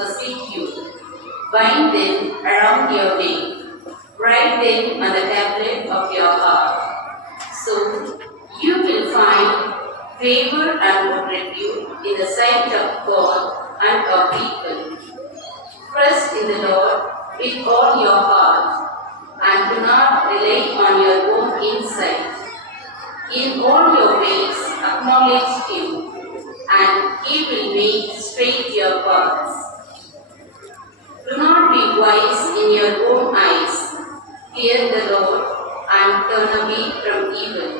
succeed you. Bind them around your neck. Write them on the tablet of your heart. So you will find favor and good repute in the sight of God and of people. Trust in the Lord with all your heart and do not rely on your own insight. In all your ways acknowledge Him, and He will make straight your paths. Do not be wise in your own eyes. Fear the Lord and turn away from evil.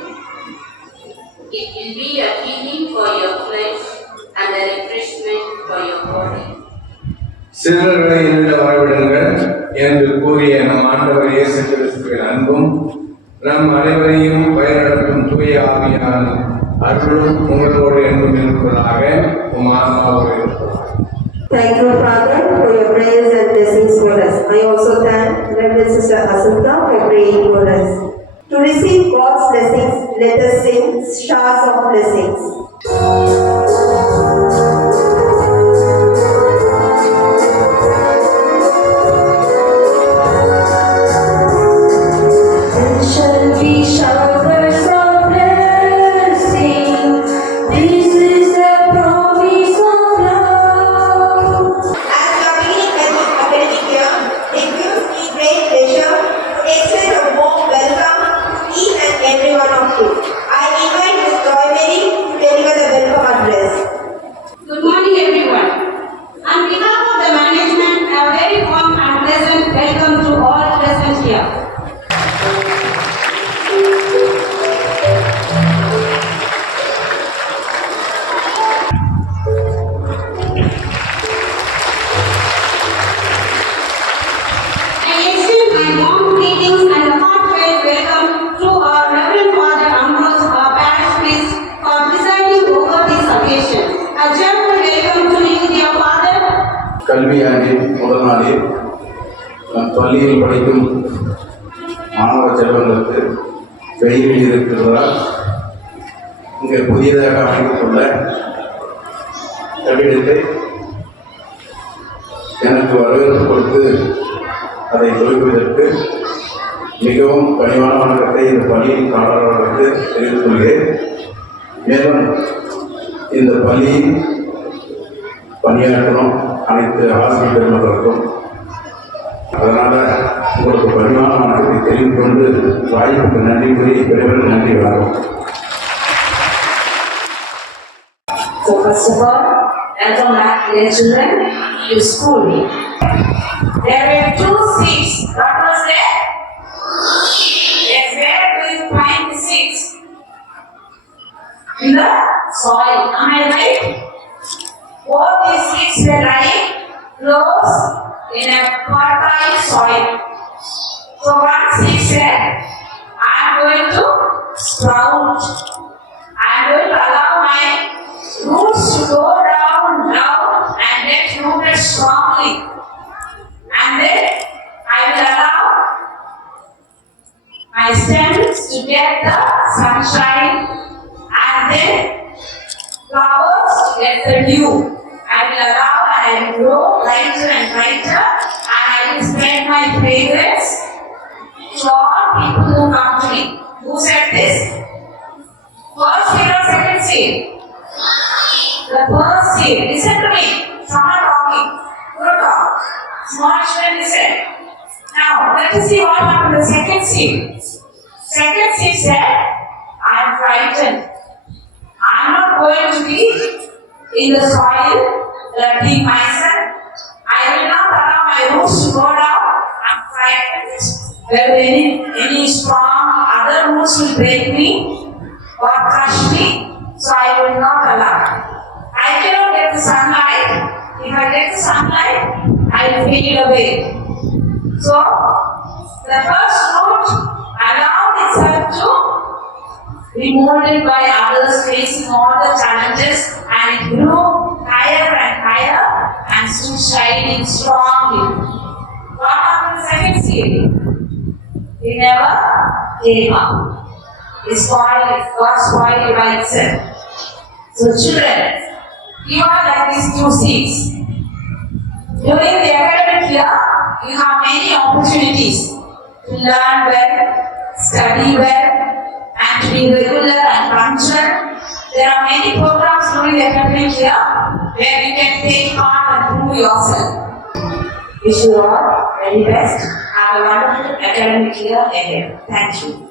It will be a healing for your flesh and a refreshment for your body. சிறுவர்களை என்னிடம் வரவிடுங்கள் என்று கூறிய நம் ஆண்டவர் இயேசு கிறிஸ்துவின் அன்பும் நம் அனைவரையும் வழிநடத்தும் தூய ஆவியான அருளும் உங்களோடு என்றும் இருப்பதாக உம் ஆன்மாவோடு இருப்பதாக. Thank you, Father, for your prayers and blessings for us. I also thank Reverend Sister Asanta for praying for us. To receive God's blessings, let us sing showers of blessings. கல்வியாண்டின் முதல் நாளில் நம் பள்ளியில் படிக்கும் மாணவ செல்வங்களுக்கு வெயில் இருக்கிறதால் இங்கே புதியதாக அமைத்துள்ள கட்டிடத்தை எனக்கு வரவேற்பு கொடுத்து அதை துவக்குவதற்கு மிகவும் பணிவான வணக்கத்தை இந்த பள்ளியின் காவலர்களுக்கு தெரிவித்துக் கொள்கிறேன். மேலும் இந்த பள்ளியில் பணியாற்றணும் அனைத்து ஆசிரியர் பெருமக்களுக்கும். அதனால் உங்களுக்கு பணிவான வணக்கத்தை தெரிவித்துக் கொண்டு வாய்ப்புக்கு நன்றி கூறி பெருமைக்கு நன்றி வணக்கம். So first of all, welcome back, dear children, to school. There were 2 seeds. What was there? Yes, where do you find the seeds? In the soil. Am I right? Both these seeds were lying close in a fertile soil. So one seed said, I am going to sprout. I am going to allow my roots to go down and get rooted strongly. And then I will allow my stems to get the sunshine and then flowers to get the dew. I will allow and I will grow brighter and brighter and I will spread my fragrance to all people who come to me. Who said this? First seed or second seed? The first seed. Listen to me. Someone talking. Good talk. Small children listen. Now let us see what happened to the second seed. Second seed said, I am frightened. I am not going to be in the soil, letting myself. I will not allow my roots to go down. I am frightened. Whether any strong other roots will break me or crush me, so I will not allow. I cannot get the sunlight. If I get the sunlight, I will fade away. So the first root allowed itself to be molded by others, facing all the challenges, and it grew higher and higher and stood shining strongly. What happened to the second seed? It never came up. It got spoiled by itself. So children, you are like these 2 seeds. During the academic year, you have many opportunities to learn well, study well, and to be regular and punctual. There are many programs during the academic year where you can take part and prove yourself. Wish you all very best. Have a wonderful academic year ahead. Thank you.